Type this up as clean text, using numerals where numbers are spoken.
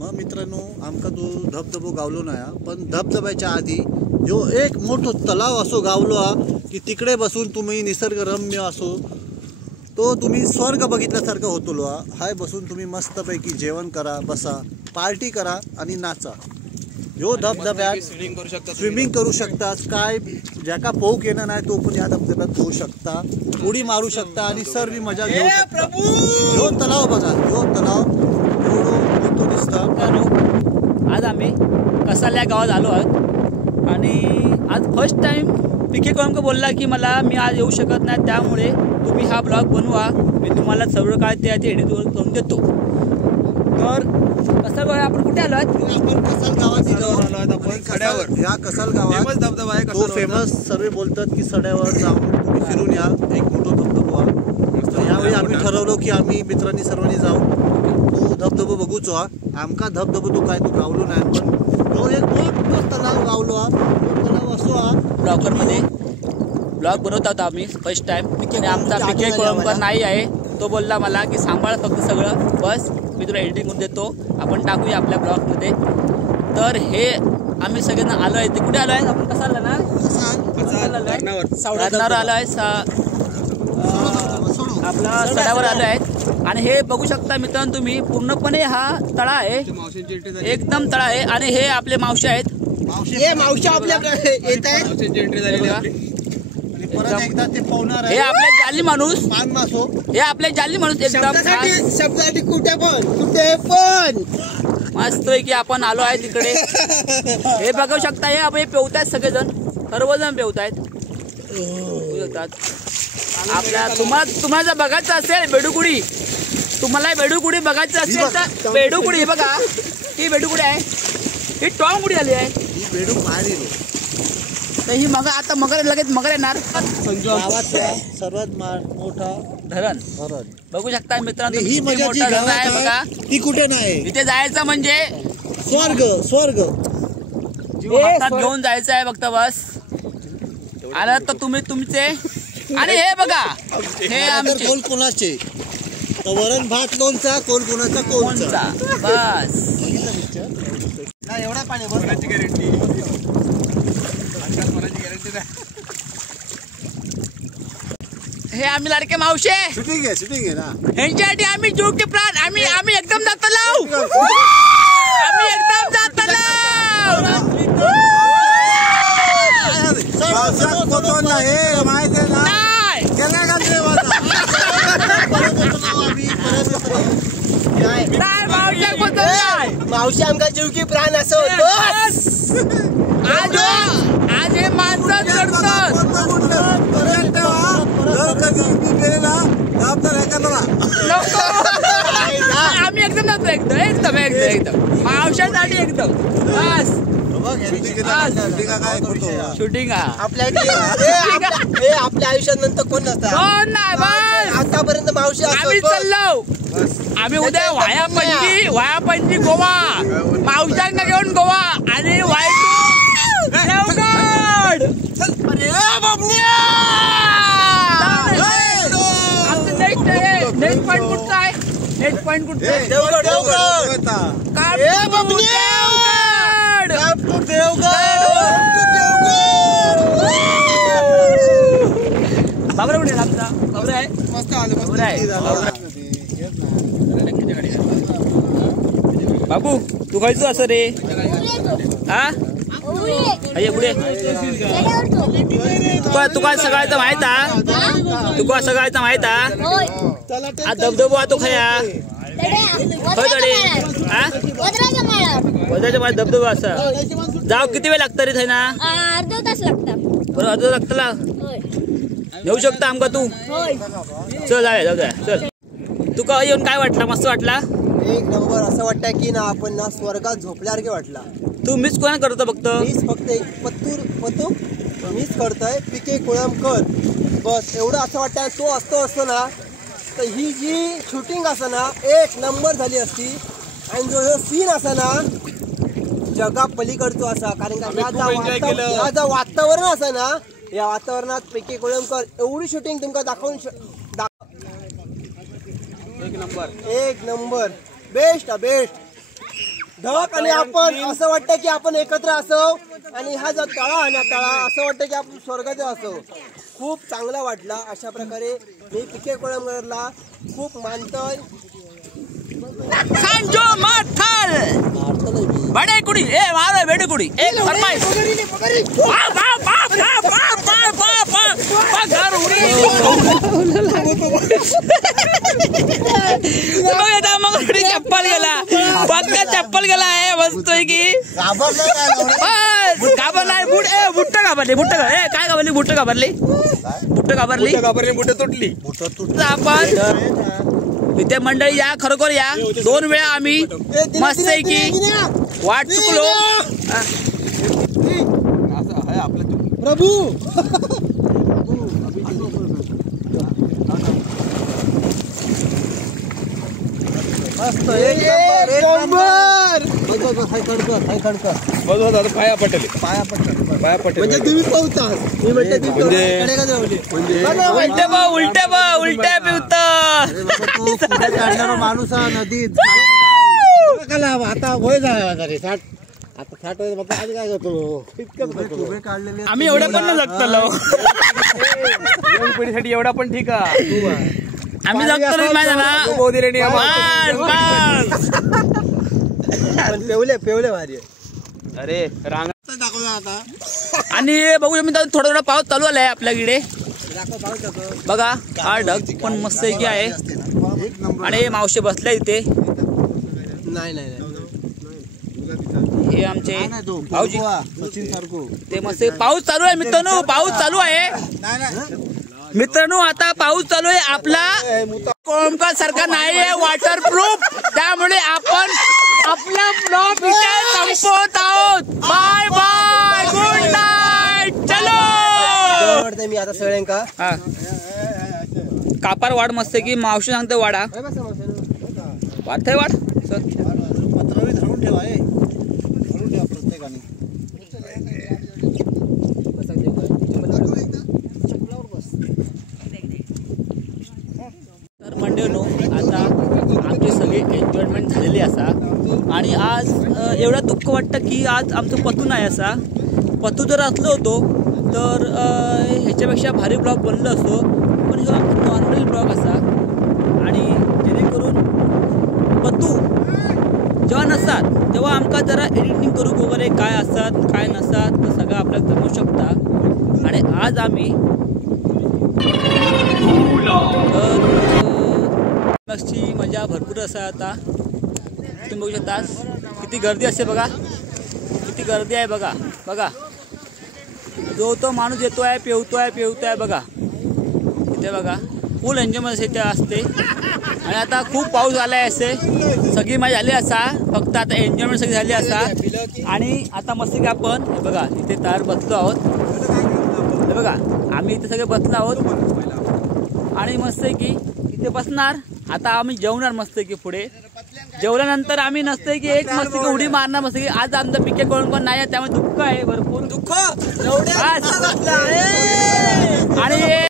मग मित्रांनो आमका तो धबधबो गावलो नाही, पण धबधब्याच्या आधी जो एक मोठो तलाव असो गावलो हा की तिकडे बसून तुम्ही निसर्गरम्य असो तो तुम्ही स्वर्ग बघितल्यासारखं होतो हा. हाय बसून तुम्ही मस्तपैकी जेवण करा, बसा, पार्टी करा आणि नाचा. जो धबधब्यात स्विमिंग करू शकता, काय ज्याका पोहू येणार नाही तो पण या धबधब्यात पोहू शकता, उडी मारू शकता आणि सर्व मजा घेऊ शकता. जो तलाव बघा, जो तलाव एवढं मोठं दिसतं. आज आम्ही कसाल या गावात आलो आहोत आणि आज फर्स्ट टाइम पीके कोळंबकर बोलला की मी आज येऊ शकत नाही, त्यामुळे तुम्ही हा ब्लॉग बनवा, मी तुम्हाला सगळं काय ते एडिट करून देतो. तर कसाल गाव आपण कुठे आलो आहोत? आपण कसाल गावात आपण सड्यावर. या कसाल गावात धबधबा आहे तो फेमस. सर्व बोलतात की सड्यावर जाऊन तुम्ही फिरून या, एक मोठा धबधबा. तर यावेळी आम्ही ठरवलो की आम्ही मित्रांनी सर्वांनी जाऊ तो धबधबो बघूचो हा. आमका धबधबो तो काय तो गावलो नाही, पण तो एक मोठा तलाव गावलो हा. तो तलाव असो हा. ब्लॉगरमध्ये ब्लॉग बनवत आहोत आम्ही फर्स्ट टाइम आणि आमचा पीके कोळंबकर नाही आहे. तो बोलला मला की सांभाळ फक्त सगळं, बस मी तुला एडिटिंग करून देतो, आपण टाकूया आपल्या ब्लॉगमध्ये. तर हे आम्ही सगळ्यांना आलो आहे. ते कुठे आलो आहे आपण? कसाल ना सावडावर आलो आहे, आपला सड्यावर आलो आहे. आणि हे बघू शकता मित्रांनो तुम्ही, पूर्णपणे हा तळा आहे, एकदम तळा आहे. आणि हे आपले मावशी आहेत, मावशी आपल्याकडे येत आहेत. परत एकदा ते पावणार हे आपले जाली माणूस, मानमासो हे आपले जाली माणूस एकदम शब्दासाठी कुठे पण मस्त आहे की आपण आलो आहे तिकडे. हे बघू शकता, हे आपण पेवतायत सगळेजण, सर्वजण पेवतायत. आपल्या तुम्हाला जर बघायचं असेल बेडूकुडी, तुम्हाला बेडूकुडी बघायचं असेल तर बेडूकुडी बघा, ही बेडूकुडी आहे, ही टॉंगुडी आली आहे, ही बेडू बाहेर. तर ही आता मगर लगेच मगर येणार. गावातला सर्वात मोठा धरण बघू शकता मित्रांनो, ही मजा जी धरण आहे बघा. ती कुठे नाही, इथे जायचं म्हणजे स्वर्ग. स्वर्ग हातात घेऊन जायचं आहे फक्त, बस आला तर तुम्ही तुमचे. आणि हे बघा, हे आमचे कोण कोणाचे, वरण भात लोणचा, कोण कोणाचा कोणचा, बस एवढा पाणी गॅरंटी. हे आम्ही लाडके मावशे, शूटिंग आहे ना, ह्यांच्यासाठी आम्ही जीव के प्राण, आम्ही एकदम जात लाव, आम्ही एकदम जात लाव. मावशी आमका जीव की प्राण असो. आज हे माणसं चढतात. आम्ही एकदम जातो, एकदम एकदम एकदम एकदम मावशासाठी एकदम बस. शूटिंग आपल्या आयुष्यात नंतर कोण नसतं, कोण नाही, बस आतापर्यंत मावशी आम्ही चाललो. आम्ही उद्या वाया पणजी गोवा, मावशांना घेऊन गोवा आणि देवगड. नेक्स्ट पॉइंट कुठचा आहे? नेक्स्ट पॉइंट कुठचा आहे? बाबरा कुठे आमचा? बाबरा आहे, मस्त आलं. बाबू तू खायचो असं रे? हा पुढे तुका सगळ्याचं माहित हा? तुका सगळ्याचं माहित हा? धबधबो तो खया वद्राच्या माळ्यात धबधबो असा. जाऊ किती वेळ लागता रे थंय? अर्धा तास लागता. बरं अर्धा लागतला. येऊ शकता आमका तू? चल जाऊ द्या चल. तुका येऊन काय वाटला? मस्त वाटला? एक नंबर. असं वाटतं की ना आपण ना स्वर्गात झोपल्यासारखे वाटला. तू मिस कोणा करतो? मीच फक्त एक पत्तू मिस करतोय, पीके कोळंबकर, बस एवढं. असं वाटतं तो असतो ना तर ही जी शूटिंग असं ना एक नंबर झाली असती. आणि जो सीन असा ना जगा पलीकडतो असा, कारण का या वातावरण असं ना, या वातावरणात पीके कोळंबकर एवढी शूटिंग तुमका दाखवून एक नंबर बेस्ट. ढग आणि आपण असं वाटतं की आपण एकत्र असो आणि हा जो तळा आहे ना तळा असं वाटतं की आपण स्वर्गात असो. खूप चांगला वाटला. अशा प्रकारे मी पिके कोळंबकरला खूप मानतोय. सांजो माथाल बडे कुडी ए मारो बेडे कुडी एक फरमाइश पा पा पा पा पा पा पा पा पा घर उडी बघा मग उडी चप्पल गेला पक्का चप्पल गेला आहे बसतोय की घाबर नाही बुट ए बुट्ट घाबरली बुट्ट ए काय घाबरली बुट्ट घाबरली बुट्ट घाबरली बुट्ट तुटली आपण इथे मंडळी या खरोखर या 2 वेळा आम्ही मस्त आहे की वाट चुकलो प्रभू मस्त एक नंबर. पाया पटले म्हणजे तुम्ही पावतात मी म्हणते उलटे पिवता माणूस नदीत आता वय झाला रे 60 आता 60 वय आधी काय करतो इतकंच उभे काढलेले आम्ही एवढे पण जगतलो पिढीसाठी एवढा पण ठीक आहे आम्ही जगतो माहिती ना पेवले भारी अरे रांग दाखवला आता. आणि बघू मी थोडा पाऊस चालू आलाय आपल्याकडे बघा. हा ढग पण मस्त की आहे आणि मावशी बसल्या इथे. नाही हे आमचे भाऊजी ते मस्त पाऊस चालू आहे मित्रांनो. पाऊस चालू आहे मित्रांनो. आता पाऊस चालू आहे. आपला कोळंबकर सारखा नाही आहे वॉटरप्रूफ. त्यामुळे आपण आपला ब्लॉग इथे संपवत आहोत. Bye bye good night. चलो मी आता सगळ्यांका कापार वाढ मस्त की मावशी सांगते वाडा वाढतंय वाढ सर पत्रावी धरून ठेवा धरून ठेवा प्रत्येकाने. तर मंडळींनो आता आमची सगळी एन्जॉयमेंट झालेली असा आणि आज एवढं दुःख वाटतं की आज आमचं पतू नाही असा. पतू जर असलो होतो तर ह्याच्यापेक्षा भारी ब्लॉग बनलो असतो. पण हा नॉर्मल ब्लॉग असा आणि जेणेकरून पतू जेव्हा नसतात तेव्हा आमका जरा एडिटिंग करू वगैरे काय असतात काय नसतात तर सगळं आपल्याला जमू शकता. आणि आज आम्ही ची मजा भरपूर असा. आता तुम्ही बघू शकता किती गर्दी असते बघा किती गर्दी आहे बघा बघा. जो तो माणूस येतोय पेवतोय बघा इथे बघा. फुल एन्जॉयमेंट इथे असते. आणि आता खूप पाऊस आलाय असे सगळी मजा झाली असा. फक्त आता एन्जॉयमेंट सगळी झाली असा. आणि आता मस्त की आपण हे बघा इथे तयार बसलो आहोत हे बघा. आम्ही इथे सगळे बसलो आहोत आणि मस्त की इथे बसणार. आता आम्ही जेवणार मस्त की पुढे. जेवल्यानंतर आम्ही नसते की एक मस्त की उडी मारणार मस्त की. आज आमचं पिके कोळंबकर नाही आहे त्यामुळे दुःख आहे भरपूर दुःख आणि